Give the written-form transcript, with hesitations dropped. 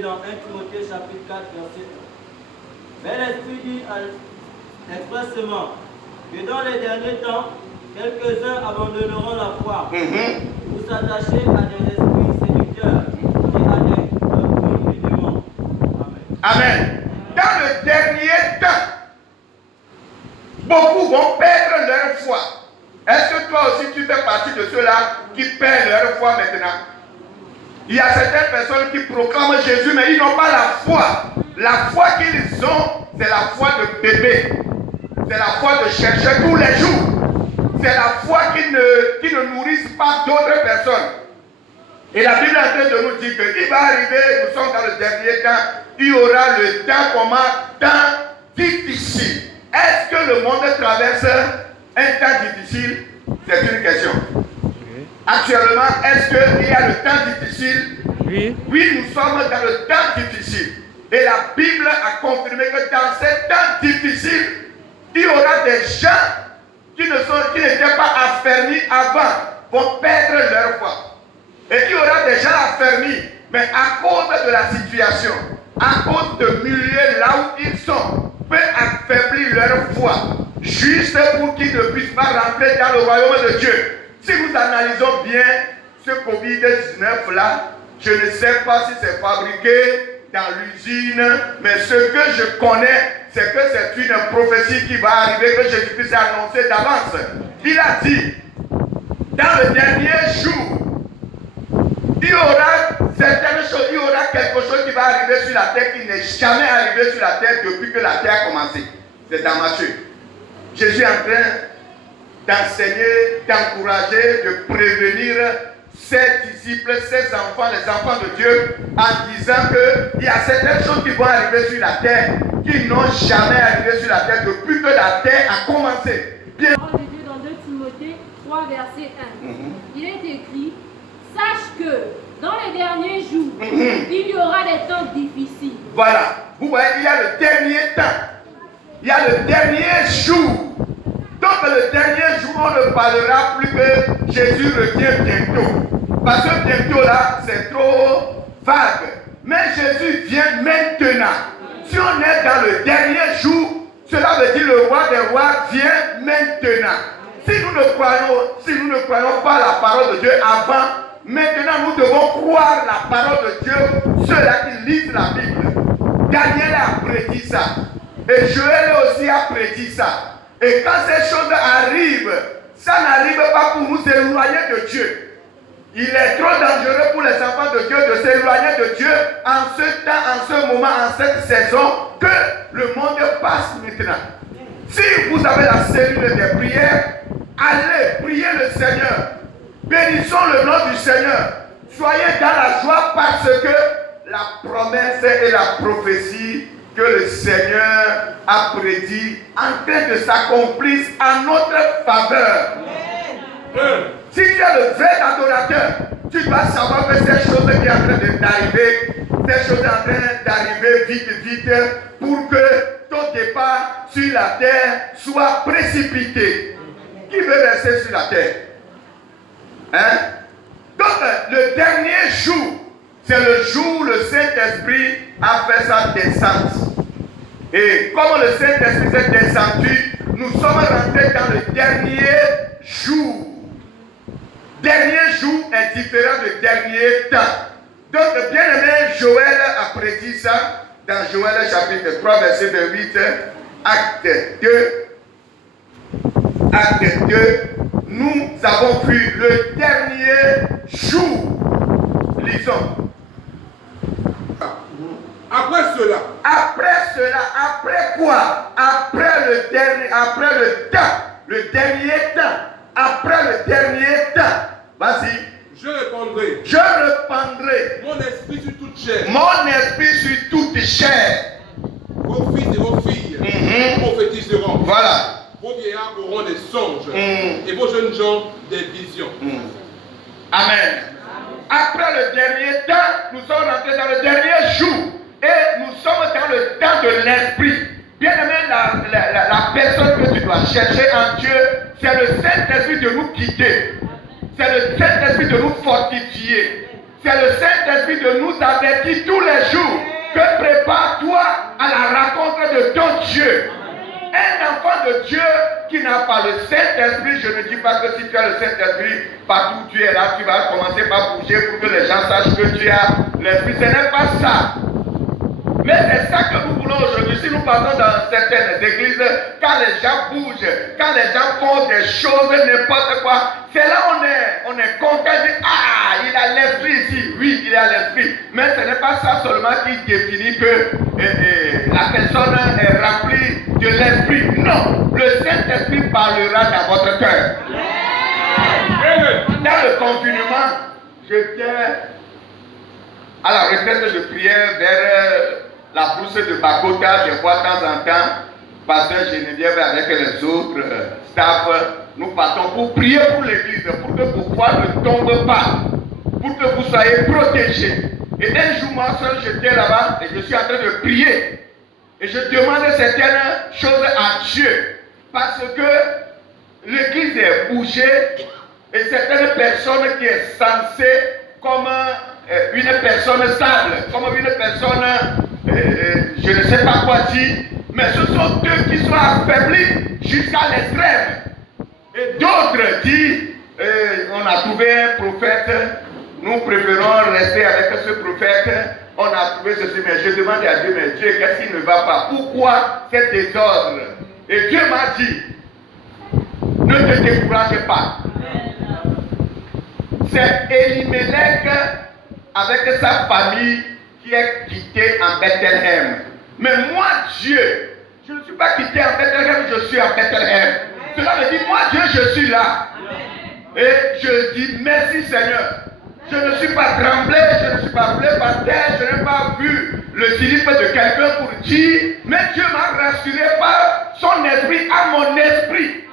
est dans 1 Timothée chapitre 4, verset 1. Mais l'Esprit dit expressément que dans les derniers temps, quelques-uns abandonneront la foi pour s'attacher à des esprits séducteurs et à des doctrines du démon. Amen. Amen. Dans le dernier temps, beaucoup vont perdre leur foi. Est-ce que toi aussi tu fais partie de ceux-là qui perdent leur foi maintenant? Il y a certaines personnes qui proclament Jésus, mais ils n'ont pas la foi. La foi qu'ils ont, c'est la foi de bébé. C'est la foi de chercher tous les jours. C'est la foi qui ne nourrissent pas d'autres personnes. Et la Bible est en train de nous dire qu'il va arriver, nous sommes dans le dernier temps, il y aura le temps temps difficile. Est-ce que le monde traverse un temps difficile? C'est une question. Actuellement, est-ce qu'il y a le temps difficile? Oui. Oui, nous sommes dans le temps difficile. Et la Bible a confirmé que dans ces temps difficiles, il y aura des gens qui n'étaient pas affermis avant, vont perdre leur foi. Et il y aura des gens affermis, mais à cause de la situation, à cause de milieu là où ils sont, peut affaiblir leur foi, juste pour qu'ils ne puissent pas rentrer dans le royaume de Dieu. Si nous analysons bien ce Covid-19 là, je ne sais pas si c'est fabriqué dans l'usine, mais ce que je connais, c'est que c'est une prophétie qui va arriver, que Jésus-Christ a annoncé d'avance. Il a dit, dans le dernier jour, il y aura certaines choses, il y aura quelque chose qui va arriver sur la terre qui n'est jamais arrivé sur la terre depuis que la terre a commencé. C'est dans Matthieu. Jésus est en train d'enseigner, d'encourager, de prévenir ses disciples, ses enfants, les enfants de Dieu, en disant qu'il y a certaines choses qui vont arriver sur la terre qui n'ont jamais arrivé sur la terre depuis que la terre a commencé. Bien. La parole de Dieu dans 2 Timothée 3, verset 1. Il est écrit, sache que dans les derniers jours, il y aura des temps difficiles. Voilà. Vous voyez, il y a le dernier temps. Il y a le dernier jour. Donc le dernier jour, on ne parlera plus que Jésus revient bientôt. Parce que bientôt là, c'est trop vague. Mais Jésus vient maintenant. Si on est dans le dernier jour, cela veut dire le roi des rois vient maintenant. Si nous ne croyons pas la parole de Dieu avant, maintenant nous devons croire la parole de Dieu, ceux-là qui lisent la Bible. Daniel a prédit ça. Et Joël aussi a prédit ça. Et quand ces choses arrivent, ça n'arrive pas pour nous éloigner de Dieu. Il est trop dangereux pour les enfants de Dieu de s'éloigner de Dieu en ce temps, en ce moment, en cette saison que le monde passe maintenant. Si vous avez la cellule des prières, allez prier le Seigneur. Bénissons le nom du Seigneur. Soyez dans la joie parce que la promesse et la prophétie que le Seigneur a prédit en train de s'accomplir en notre faveur. Si tu es le vrai adorateur, tu dois savoir que ces choses qui sont en train d'arriver, ces choses sont en train d'arriver vite, pour que ton départ sur la terre soit précipité. Qui veut rester sur la terre? Hein? Donc, le dernier jour, c'est le jour où le Saint-Esprit a fait sa descente. Et comme le Saint-Esprit s'est descendu, nous sommes rentrés dans le dernier jour. Dernier jour est différent de dernier temps. Donc, bien aimé, Joël a prédit ça dans Joël chapitre 3, verset 28, acte 2. Acte 2, nous avons vu le dernier jour. Lisons. Après cela. Après quoi? Après le temps. Le dernier temps. Après le dernier temps. Vas-y. Je répandrai mon esprit sur toute chair. Mon esprit sur toute chair. Vos fils et vos filles prophétiseront. Voilà. Vos vieillards auront des songes. Et vos jeunes gens des visions. Amen. Après le dernier temps, nous sommes rentrés dans le dernier jour. Et nous sommes dans le temps de l'esprit. Bien aimé, la personne que tu dois chercher en Dieu, c'est le Saint-Esprit de nous guider. C'est le Saint-Esprit de nous fortifier. C'est le Saint-Esprit de nous avertir tous les jours. Que prépare-toi à la rencontre de ton Dieu. Un enfant de Dieu qui n'a pas le Saint-Esprit, je ne dis pas que si tu as le Saint-Esprit, partout où tu es là, tu vas commencer par bouger pour que les gens sachent que tu as l'Esprit. Ce n'est pas ça. Mais c'est ça que nous voulons aujourd'hui. Si nous partons dans certaines églises, quand les gens bougent, quand les gens font des choses, n'importe quoi, c'est là on est content de dire, ah, il a l'esprit ici. Oui, il a l'esprit. Mais ce n'est pas ça seulement qui définit que la personne est remplie de l'esprit. Non, le Saint-Esprit parlera dans votre cœur. Dans le confinement, j'étais à la retraite de prière vers la brousse de Bakota, des fois de temps en temps, pasteur Geneviève avec les autres staff, nous partons pour prier pour l'église, pour que vos foi ne tombe pas, pour que vous soyez protégés. Et un jour, moi seul, j'étais là-bas et je suis en train de prier. Et je demande certaines choses à Dieu, parce que l'église est bougée et certaines personnes qui sont censées comme une personne stable, comme une personne, je ne sais pas quoi dire, mais ce sont eux qui sont affaiblis jusqu'à l'extrême. Et d'autres disent, on a trouvé un prophète, nous préférons rester avec ce prophète, on a trouvé ceci, mais je demande à Dieu, mais Dieu, qu'est-ce qui ne va pas? Pourquoi cet désordre? Et Dieu m'a dit, ne te décourage pas. C'est Elimelech avec sa famille qui est quitté en Bethléem. Mais moi, Dieu, je ne suis pas quitté en Bethléem, je suis en Bethléem. Cela veut dire, moi, Dieu, je suis là. Et je dis, merci Seigneur. Je ne suis pas tremblé, je ne suis pas roulé par terre, je n'ai pas vu le slip de quelqu'un pour dire, mais Dieu m'a rassuré par son esprit à mon esprit.